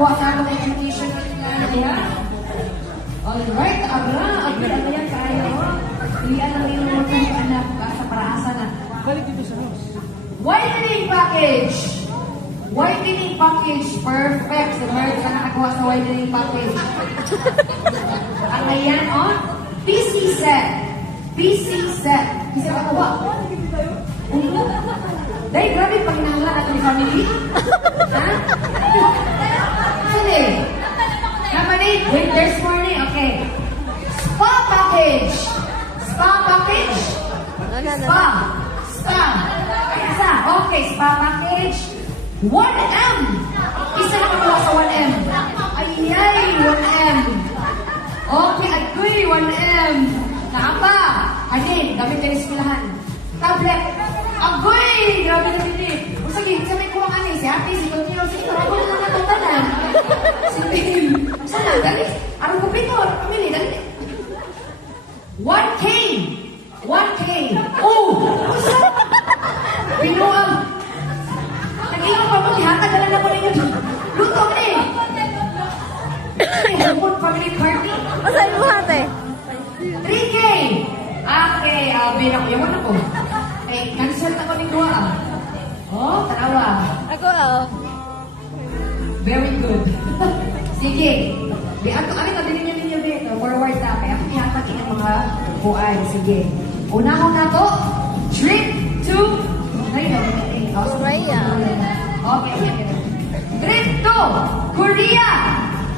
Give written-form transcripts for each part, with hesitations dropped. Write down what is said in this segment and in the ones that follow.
nakakuha sa ato ng education niya. Alright, abra yan kayo. Iyan ang iyong mga anak sa paraasa na. Balik dito sa house. Whitening package. Whitening package. Perfect. Si Merz na nakakuha sa whitening package. Ang ayan, PC set. PC set. Kasi nakakuha. Dahil grabe pag nangla natin yung family. Ha? Sige. Namanate. Wait, there's more na. Okay. Spa package. Spa package. Spa. Spa. Isa. Okay, spa package. 1M. Isa na kakuha sa 1M. Ayay, 1M. Okay, agree, 1M. Naapa. Again, gamit kayo silahan. Tablet. Agoy! Grabe na din. Kung sige, sa may kuha ka si Happy, si Contino, si Ito, ako na natutanan. Si Tim. Sana, dali. Arang ko pito. Pamili, dali. 1K. 1K. Oh! Binuang. Nag-ilang pa mo, ihatag na lang ko ninyo. Luto ni. Hapon family party. Masay mo hate? 3K. Okay, bilang ko. Yaman ako. Eh, cancel ako ni Kuha. Oh, tarawa. Ako, Very good. Sige. Di ato, ano ka, bilhin ninyo dito. Forward na. Kaya ako ihatag ng mga buhay. Sige. Una ko na to. Trip to... Korea. Okay. Trip to Korea.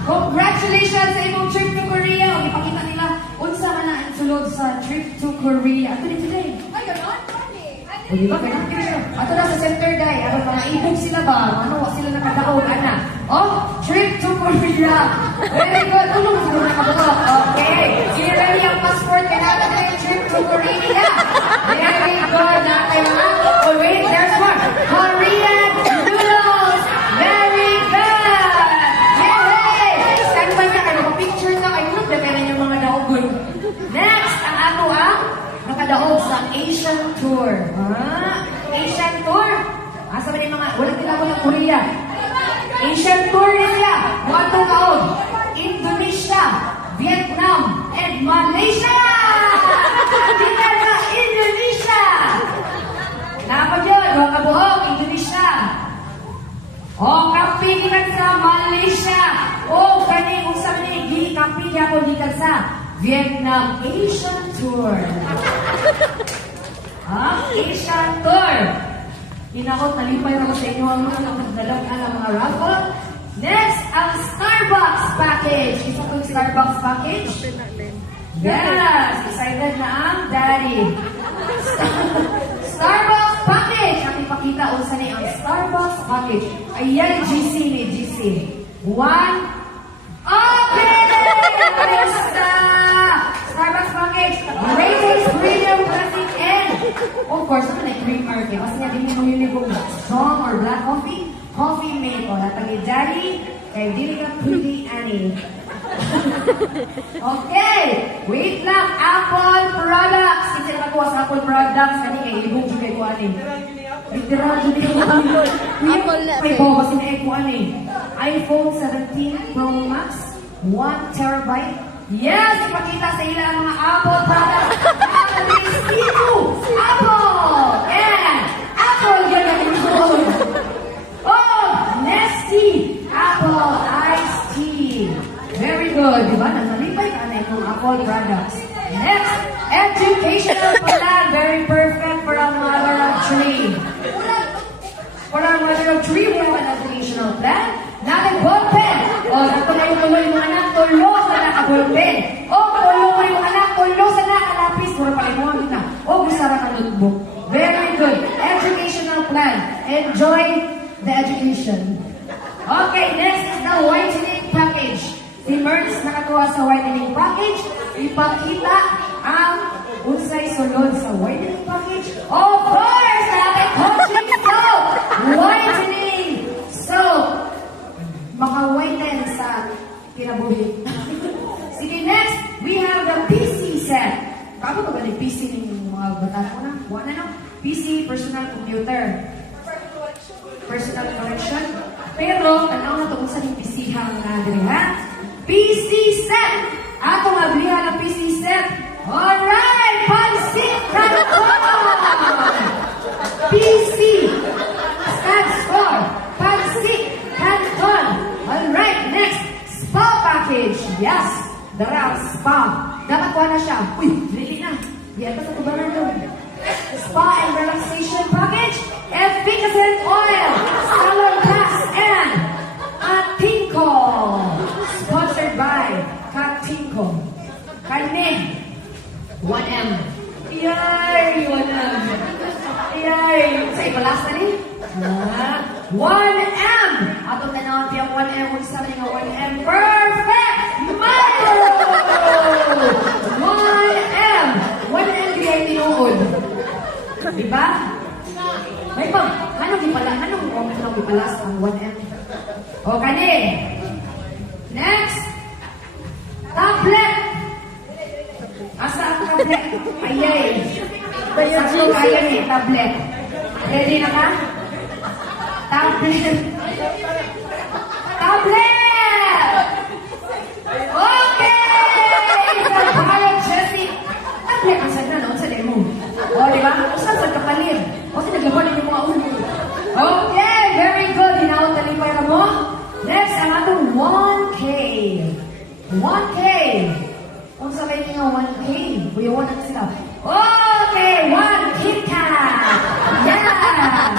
Congratulations sa imong trip to Korea. O, ipakita nila unsa man na ang sulod sa trip to Korea. Ato din today. Ay, gano'n? O, di ba? Ganun kayo. Ato na sa center guy. Ano, mga ibog sila ba? Ano, sila nakadaog, ana. Oh, trip to Korea. Very good. Ano mo sila nakadaog? Okay. Sino ready ang passport? Kailangan na yung trip to Korea. Very good. Nakay mga. Oh, wait. There's one. Korean noodles. Very good. Yay! Standby na kayo. Picture na kayo. Nagdagalan yung mga daogon. Next, ang ato ang nakadaog sa Asian Tour. Asian Tour? Asa ba yung mga, walang tinawag ng Korea. Asian Tour niya. Mga tukaog. Indonesia, Vietnam, and Malaysia! Kita sa Indonesia! Dapat yun, mga kabuhok, Indonesia. O, kapigilan sa Malaysia. O, kaning usap ni, kapigilan ko dito sa Vietnam Asian Tour. Asian Tour. Inakot, nalipay ako sa inyo ang mga nagdalagan ng mga raffle. Next, ang Starbucks package. Isa kong Starbucks package. Yes, excited na ang daddy. Starbucks package. Ang ipakita unsa ni ang Starbucks package. Ayan, GC ni GC. One. Okay! Starbucks package. Ratings Premium Classic and of course, ano na cream market. Kasi nga din mo yung strong or black coffee. Coffee made. O, natagay daddy. Kaya dili ka pretty Annie. Okay. Wait lang. Apple products. Kasi nakakuha sa Apple products. Kani kay ibong juga ko ani. Literal juga ko ani. Apple na. May bawa kasi na ko ani. iPhone 17 Pro Max. 1 terabyte. Yes! Ipakita sa ila ang mga Apple products. Apple! And Apple yun ang ito. Oh! Nesty! Apple Iced Tea. Very good. Diba? Namalipay ka na itong Apple products. Next, educational plan. Very perfect for a mother of three. For a mother of three, we have an educational plan. Ball pen. O, nato na yung tuloy mga anak, tulo sa naka-ball pen. O, tulo mo yung anak, tulo sa naka-lapis. Puro pala mo na. O, gusara ka notebook. Very good. Educational plan. Enjoy the education. Okay, next is the whitening package. Si Merz nakakuha sa whitening package. Ipakita ang unsay sulod sa whitening package. Of course, natin coaching soap. Whitening soap. Maka-whiten sa kinabuhi. Sige, next, we have the PC set. Paano ba yung PC ng mga bata ko na? Wala na, no? PC, personal computer. Personal collection. Pero, tanaw na ito kung saan yung PC-hang diri, ha? PC set! Ato nga blihan ang PC set. Alright! Pansit Canton! PC stands for Pansit Canton. Alright, next. Spa package. Yes! Dara, spa. Dapat kuha na siya. Uy, dili na. Yan pa sa kubangan doon. Spa and relaxation package. Efficacent oil. Salon Plus and Katinko. Sponsored by Katinko. Karne. 1M. Yay! 1M. Yay! Sa ibalas na rin? 1M! Atong tanawin tiyang 1M. Kung sa rin 1M. Perfect! Milo! 1M! 1M di ay tinuod. Diba? May pag, anong ipalas ang 1M? O, kani. Next. Tablet. Asa ang tablet? Ayay. Sakto kaya ni tablet. Ready na ka? Tablet. Tablet! Okay! Sa Pilot Jessie. Tablet ang sad na noon sa demo. O, di ba? Saan sa kapalir? O, sinaglaban yung mga ulo. Okay, very good. Hinawag na limpay na mo. Next, ang atong 1K. 1K. Kung sabay niyo 1K, kuya 1 na sila. Okay, 1 Kit Kat. Yes!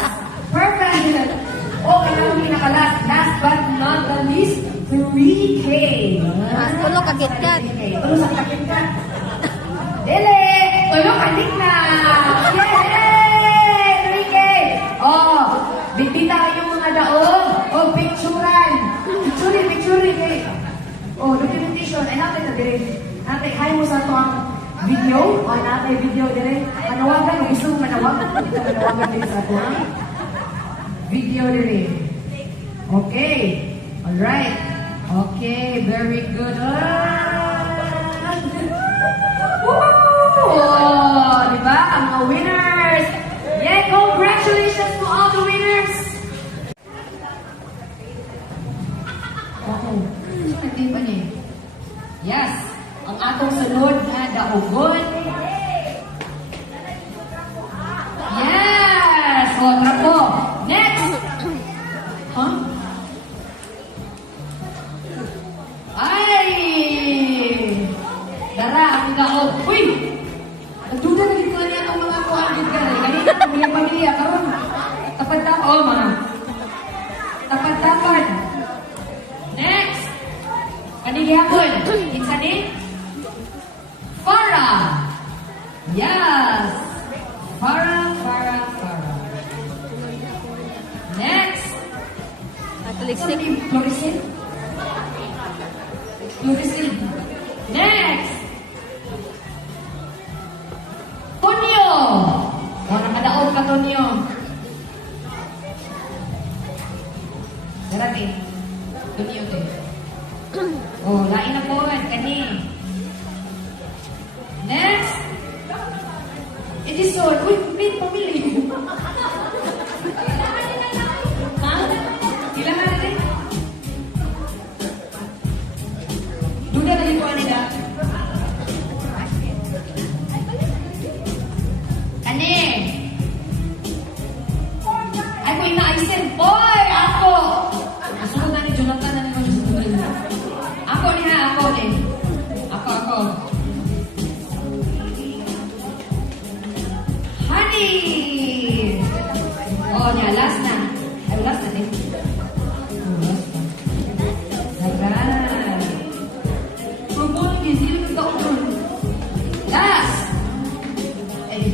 Perfect. Okay, na yung pinaka-last. Last but not the least, 3K. Tulo ka Kit Kat. Tulo sa Kit Kat. Dili! Tulo ka Kit Kat. Yay! 3K. Oh, bibita yung mga daog. Oh, picturean. Picture. Oh, documentation. Ay, natin na dire. Natin, hay mo sa ito ang video. O, natin video dire. Manawagan. Kung gusto mo manawagan. Manawagan din sa ito. Video dire. Okay. Alright. Okay. Very good. Oh, diba? Ang mga winners. Yeah, congratulations to all the winners. Okay. Hindi pa niya. Yes. Ang atong sunod na daugon. Yes! O, trapo. Next! Huh? Ay! Dara, ang daog. Uy! Nagduda na dito niya itong mga kuhagid ka. Kanina, pamilya-pamilya. Karoon. Tapad-tapad. Oh, mga. Tapad-tapad. Next! Panigihapon. Kinsa ni? Farah. Yes. Farah. Next. Atlisik. Florisin. Next. Tonyo. O, nakadaog ka, Tonyo. Darati. Tonyo, to. Oh, lain na po. Kani. Next. Edison. Uy, may pamili. Ha? Kailangan na rin. Duda na dito, Anida. Kani. Ay, ko ina-aisen. Oy, ako. Nasunod na ni Jonathan na naman yung sunod na. Ako ni ha, ako ni. Ako. Honey! Oh, niya, last na. Ay, last na din. Oh, last na. Dagan. Pagbunin niya, sino nagkaunod? Last! Eh.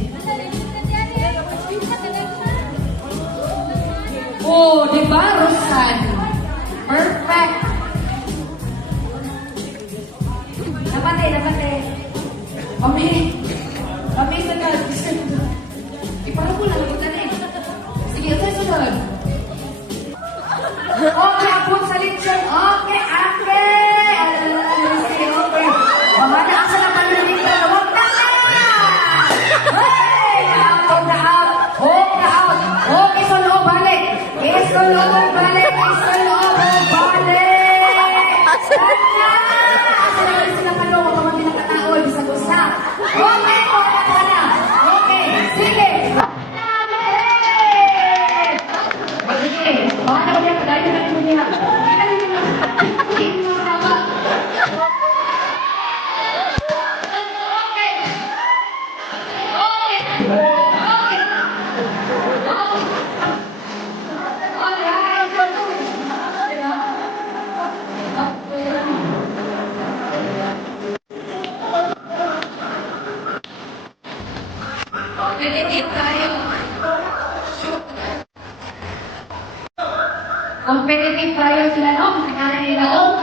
Oh, diba, Rosan? Perfect! Napate. Kami sa God. Iparang mo lang kita na eh. Sige, ito yung sunod. Okay, abot sa lechon. Okay. Okay. Bahala ka sa naman na dito. Huwag na ka! Hey! Out. Okay, so loob balik. Competitive tayo. Competitive tayo sila, no? Kaya nila, oh.